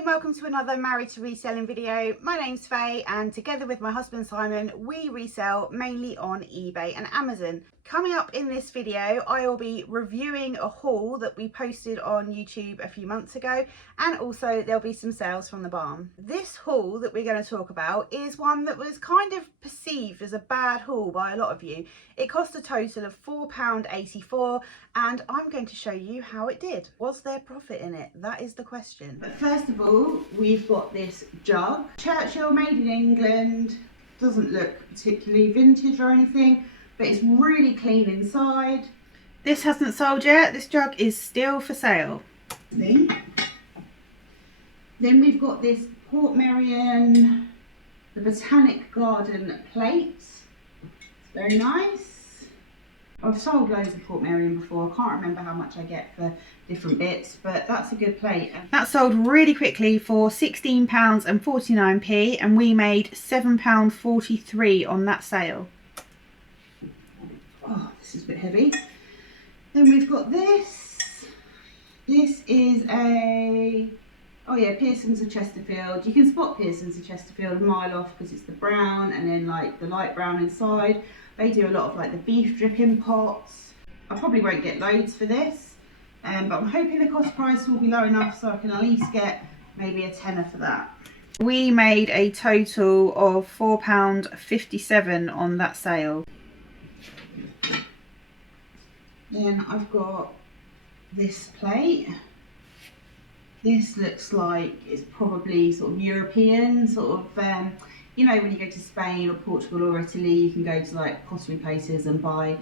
Hello, welcome to another Married to Reselling video. My name's Faye and together with my husband Simon, we resell mainly on eBay and Amazon. Coming up in this video, I will be reviewing a haul that we posted on YouTube a few months ago, and also there'll be some sales from the barn. This haul that we're going to talk about is one that was kind of perceived as a bad haul by a lot of you. It cost a total of £4.84 and I'm going to show you how it did. Was there profit in it? That is the question. But first of all, we've got this jug. Churchill, made in England. Doesn't look particularly vintage or anything, but it's really clean inside. This hasn't sold yet. This jug is still for sale. Then we've got this Port Merion, the Botanic Garden plate. It's very nice. I've sold loads of Port Merion before. I can't remember how much I get for different bits, but that's a good plate. That sold really quickly for £16.49, and we made £7.43 on that sale. Oh, this is a bit heavy. Then we've got this. This is a, oh yeah, Pearson's of Chesterfield. You can spot Pearson's of Chesterfield a mile off because it's the brown and then like the light brown inside. They do a lot of like the beef dripping pots. I probably won't get loads for this, but I'm hoping the cost price will be low enough so I can at least get maybe a tenner for that. We made a total of £4.57 on that sale. Then I've got this plate. This looks like it's probably sort of European, sort of, you know, when you go to Spain or Portugal or Italy, you can go to like pottery places and buy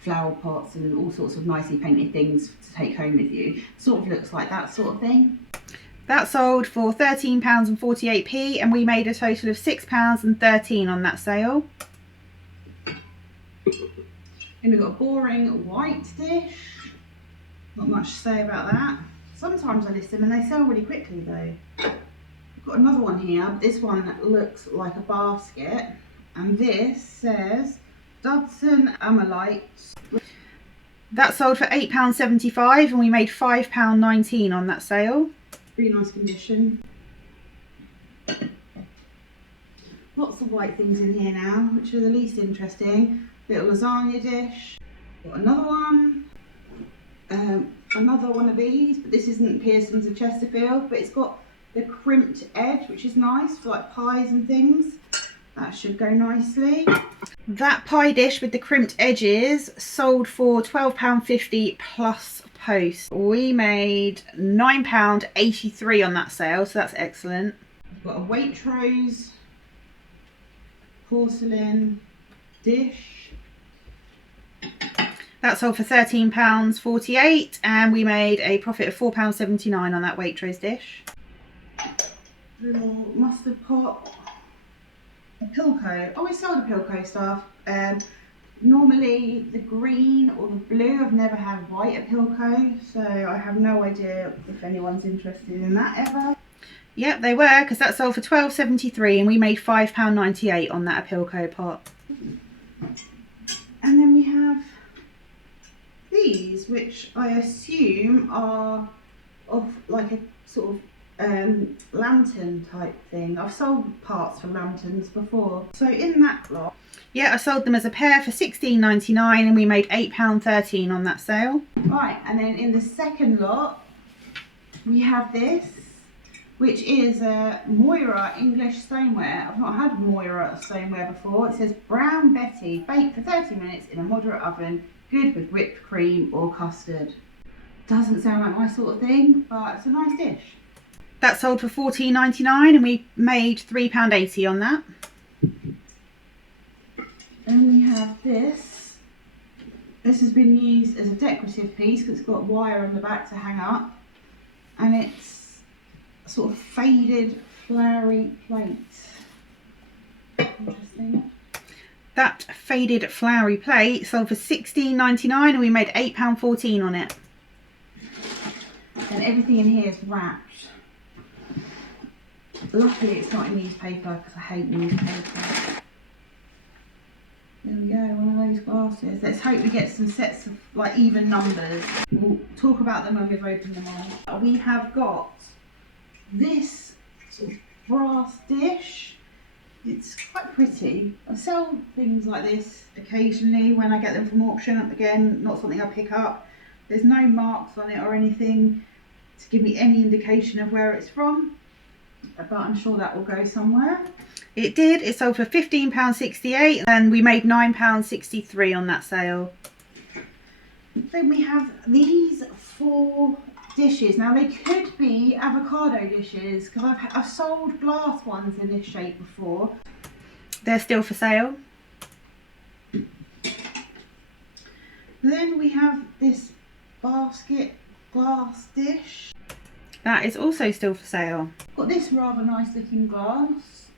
flower pots and all sorts of nicely painted things to take home with you. Sort of looks like that sort of thing. That sold for £13.48 and we made a total of £6.13 on that sale. And we've got a boring white dish. Not much to say about that. Sometimes I list them and they sell really quickly though. We've got another one here. This one looks like a basket. And this says Dudson Amalite. That sold for £8.75 and we made £5.19 on that sale. Really nice condition. Lots of white things in here now, which are the least interesting. Little lasagna dish. Got another one. Another one of these, but this isn't Pearson's of Chesterfield, but it's got the crimped edge, which is nice for like pies and things. That should go nicely. That pie dish with the crimped edges sold for £12.50 plus post. We made £9.83 on that sale, so that's excellent. We've got a Waitrose porcelain dish. That sold for £13.48 and we made a profit of £4.79 on that Waitrose dish. Little mustard pot. A Pilco. Oh, we sold a Pilco stuff. Normally the green or the blue. I've never had white at Pilco, so I have no idea if anyone's interested in that ever. Yep, they were, because that sold for £12.73 and we made £5.98 on that Pilco pot. And then we have these, which I assume are of like a sort of lantern type thing. I've sold parts for lanterns before. So in that lot, yeah, I sold them as a pair for £16.99 and we made £8.13 on that sale. Right, and then in the second lot we have this, which is a Moira English stoneware. I've not had Moira stoneware before. It says Brown Betty, baked for 30 minutes in a moderate oven, good with whipped cream or custard. Doesn't sound like my sort of thing, but it's a nice dish. That sold for £14.99 and we made £3.80 on that. Then we have this. This has been used as a decorative piece because it's got wire on the back to hang up. And it's a sort of faded, flowery plate. Interesting. That faded flowery plate sold for £16.99 and we made £8.14 on it. And everything in here is wrapped. Luckily it's not in newspaper because I hate newspaper. There we go, one of those glasses. Let's hope we get some sets of like even numbers. We'll talk about them when we've opened them all. We have got this sort of brass dish. It's quite pretty. I sell things like this occasionally when I get them from auction. Again, not something I pick up. There's no marks on it or anything to give me any indication of where it's from, but I'm sure that will go somewhere. It did. It sold for £15.68 and we made £9.63 on that sale. Then we have these 4 dishes. Now they could be avocado dishes because I've sold glass ones in this shape before. They're still for sale. Then we have this basket glass dish. That is also still for sale. Got this rather nice looking glass.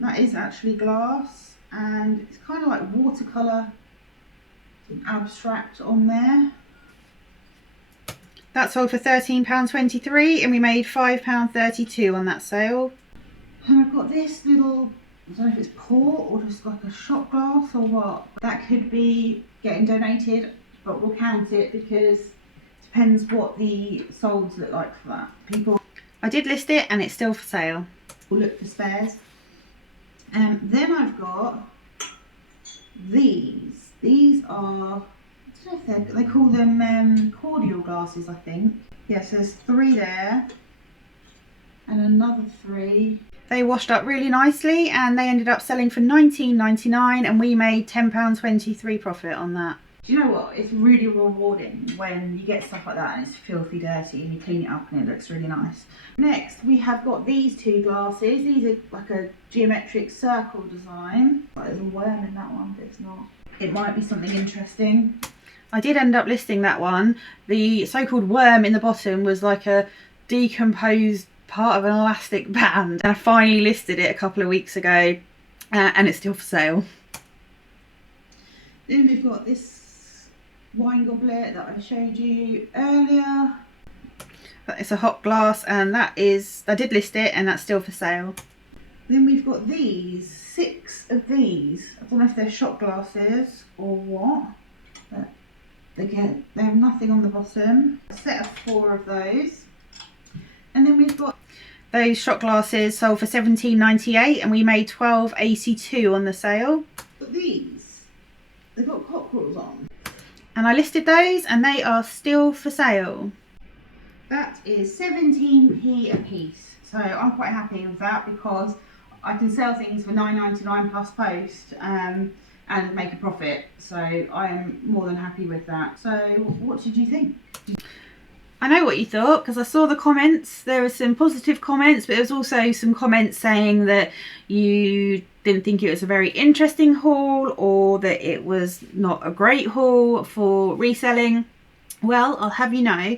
That is actually glass and it's kind of like watercolour abstract on there. That sold for £13.23 and we made £5.32 on that sale. And I've got this little, I don't know if it's port or just like a shot glass or what. That could be getting donated, but we'll count it because it depends what the solds look like for that. I did list it and it's still for sale. We'll look for spares. Then I've got these. These are, I don't know if they call them cordial glasses, I think. Yes, there's 3 there and another 3. They washed up really nicely and they ended up selling for £19.99 and we made £10.23 profit on that. Do you know what? It's really rewarding when you get stuff like that and it's filthy dirty and you clean it up and it looks really nice. Next, we have got these 2 glasses. These are like a geometric circle design. There's a worm in that one, but it's not. It might be something interesting. I did end up listing that one. The so-called worm in the bottom was like a decomposed part of an elastic band. And I finally listed it a couple of weeks ago and it's still for sale. Then we've got this wine goblet that I showed you earlier. It's a hot glass and that is, I did list it and that's still for sale. Then we've got these, 6 of these. I don't know if they're shot glasses or what, but again, they have nothing on the bottom. A set of 4 of those. And then we've got those shot glasses sold for £17.98 and we made £12.82 on the sale. But these, they've got cockerels on. And I listed those and they are still for sale. That is 17p a piece. So I'm quite happy with that because I can sell things for £9.99 plus post and make a profit. So I am more than happy with that. So what did you think? I know what you thought because I saw the comments. There were some positive comments, but there was also some comments saying that you didn't think it was a very interesting haul or that it was not a great haul for reselling. Well, I'll have you know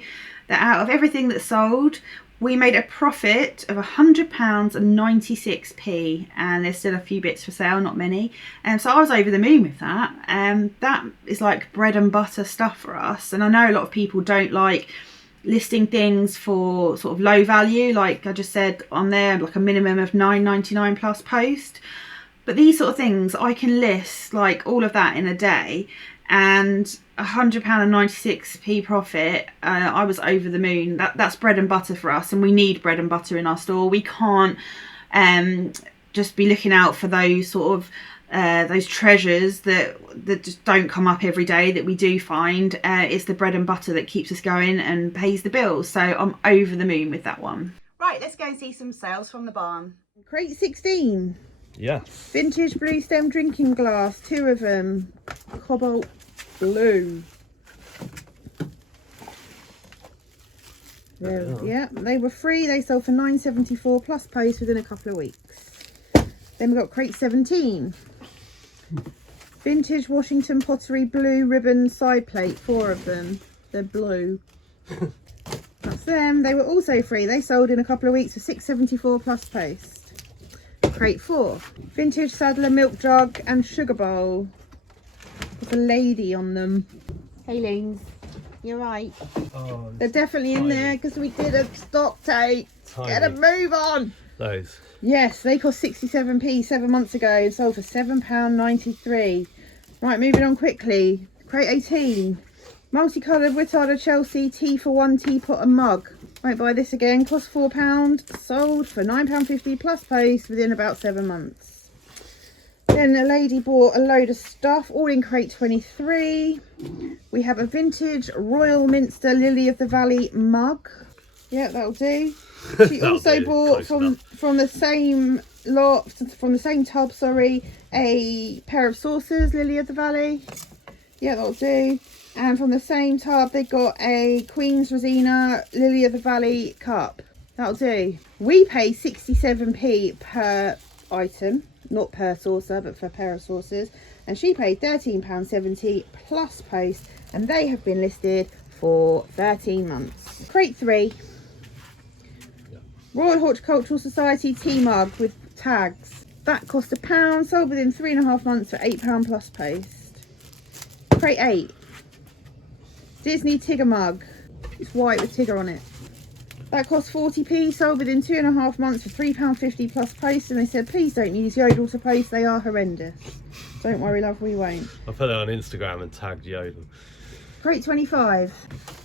that out of everything that sold, we made a profit of £100 and 96p, and there's still a few bits for sale, not many. So I was over the moon with that. That is like bread and butter stuff for us. And I know a lot of people don't like listing things for sort of low value, like I just said on there, like a minimum of £9.99 plus post. But these sort of things, I can list like all of that in a day, and £100 and 96p profit. I was over the moon. That's bread and butter for us, and we need bread and butter in our store. We can't just be looking out for those sort of those treasures that just don't come up every day that we do find. It's the bread and butter that keeps us going and pays the bills. So I'm over the moon with that one. Right, let's go and see some sales from the barn. Crate 16. Yes. Vintage blue stem drinking glass, 2 of them. Cobalt blue. Yeah, they were free. They sold for £9.74 plus post within a couple of weeks. Then we got crate 17. Vintage Washington pottery blue ribbon side plate, 4 of them. They're blue. That's them. They were also free. They sold in a couple of weeks for £6.74 plus post. Crate 4. Vintage Sadler milk jug and sugar bowl. There's a lady on them. Hey Lings, you're right. Oh, they're definitely in there because we did a stock take. Tiny. Get a move on. Those. Yes, they cost 67p 7 months ago and sold for £7.93. Right, moving on quickly. Crate 18. Multicoloured Whittarder Chelsea tea for 1 teapot and mug. Won't buy this again. Cost £4. Sold for £9.50 plus post within about 7 months. Then a lady bought a load of stuff, all in crate 23. We have a vintage Royal Minster Lily of the Valley mug. Yeah, that'll do. She also bought from the same lot, from the same tub, sorry, a pair of saucers, Lily of the Valley. Yeah, that'll do. And from the same tub, they got a Queen's Rosina Lily of the Valley cup. That'll do. We pay 67p per item, not per saucer, but for a pair of saucers. And she paid £13.70 plus post, and they have been listed for 13 months. Crate 3. Royal Horticultural Society tea mug with tags. That cost £1, sold within 3.5 months for £8 plus post. Crate 8. Disney Tigger mug. It's white with Tigger on it. That cost 40p, sold within 2.5 months for £3.50 plus post, and they said please don't use Yodel to post, they are horrendous. Don't worry love, we won't. I put it on Instagram and tagged Yodel. Crate 25.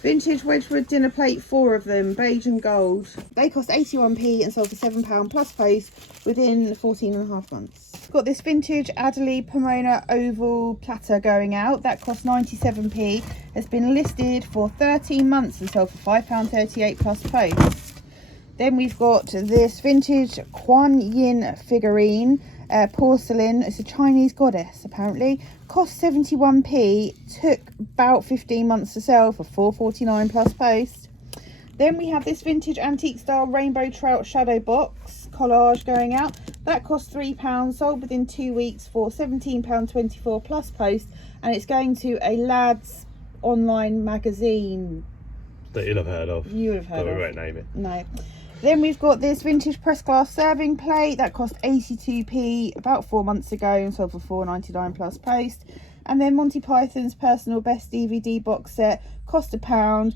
Vintage Wedgwood dinner plate, 4 of them, beige and gold. They cost 81p and sold for £7 plus post within 14.5 months. Got this vintage Adelaide Pomona oval platter going out. That cost 97p. Has been listed for 13 months and sold for £5.38 plus post. Then we've got this vintage Kuan Yin figurine, porcelain. It's a Chinese goddess apparently. Cost 71p. Took about 15 months to sell for £4.49 plus post. Then we have this vintage antique style rainbow trout shadow box collage going out. That cost £3, sold within 2 weeks for £17.24 plus post, and it's going to a lads online magazine that you'll have heard of. You would have heard of. But we won't name it. No. Then we've got this vintage press glass serving plate. That cost 82p about 4 months ago and sold for £4.99 plus post. And then Monty Python's personal best DVD box set cost £1,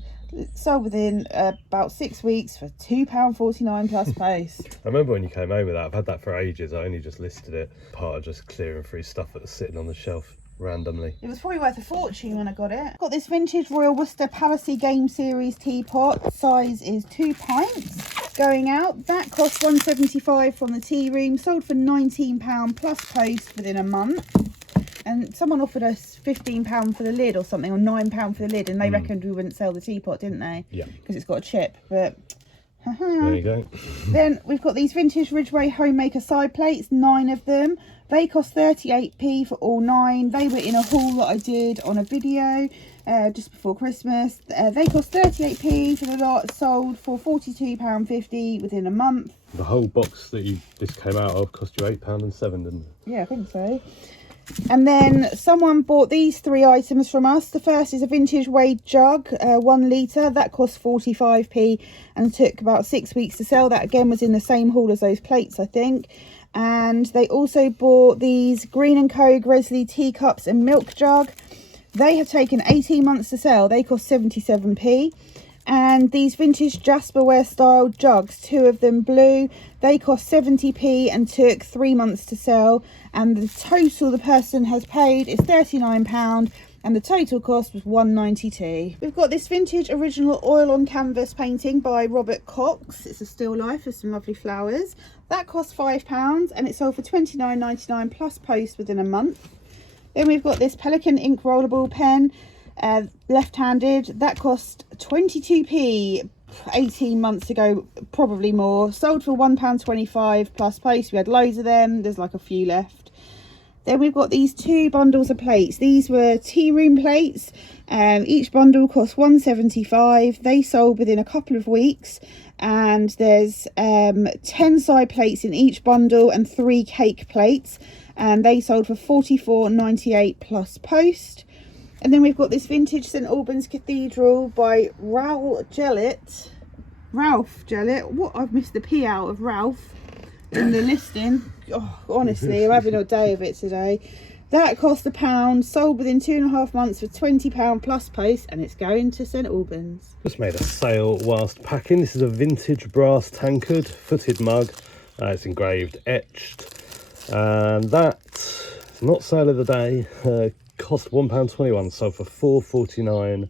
sold within about 6 weeks for £2.49 plus post. I remember when you came home with that. I've had that for ages. I only just listed it, part of just clearing through stuff that was sitting on the shelf randomly. It was probably worth a fortune when I got it. Got this vintage Royal Worcester Palace Game Series teapot. Size is 2 pints. Going out. That cost £1.75 from the tea room. Sold for £19 plus post within a month. And someone offered us £15 for the lid or something, or £9 for the lid, and they reckoned we wouldn't sell the teapot, didn't they? Yeah. Because it's got a chip, but... There you go. Then we've got these vintage Ridgeway Homemaker side plates, 9 of them. They cost 38p for all 9. They were in a haul that I did on a video just before Christmas. They cost 38p for the lot, sold for £42.50 within a month. The whole box that this came out of cost you £8.07, didn't it? Yeah, I think so. And then someone bought these 3 items from us. The first is a vintage Wade jug, 1 litre. That cost 45p and took about 6 weeks to sell. That again was in the same haul as those plates, I think. And they also bought these Green & Co Gresley teacups and milk jug. They have taken 18 months to sell. They cost 77p. And these vintage Jasperware style jugs, 2 of them blue, they cost 70p and took 3 months to sell. And the total the person has paid is £39 and the total cost was £1.92. We've got this vintage original oil on canvas painting by Robert Cox. It's a still life with some lovely flowers. That cost £5 and it sold for £29.99 plus post within a month. Then we've got this Pelican ink rollable pen, left-handed. That cost 22p 18 months ago, probably more. Sold for £1.25 plus post. We had loads of them. There's like a few left. Then we've got these 2 bundles of plates. These were tea room plates. Each bundle cost £1.75. They sold within a couple of weeks. And there's 10 side plates in each bundle and 3 cake plates. And they sold for £44.98 plus post. And then we've got this vintage St Albans Cathedral by Ralph Jellett. What? I've missed the P out of Ralph in the listing. Oh, honestly, I'm having a day of it today. That cost £1, sold within 2.5 months for £20 plus post, and it's going to St Albans. Just made a sale whilst packing. This is a vintage brass tankard, footed mug. It's engraved, etched. And that, not sale of the day, cost £1.21, sold for £4.49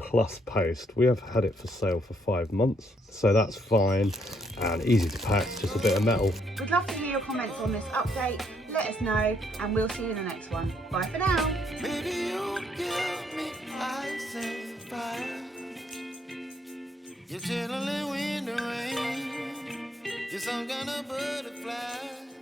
plus post. We have had it for sale for 5 months, so that's fine and easy to pack, just a bit of metal. We'd love to hear your comments on this update. Let us know and we'll see you in the next one. Bye for now. Baby, you give me ice and fire. You're chilling in the rain. You're some kind of butterfly.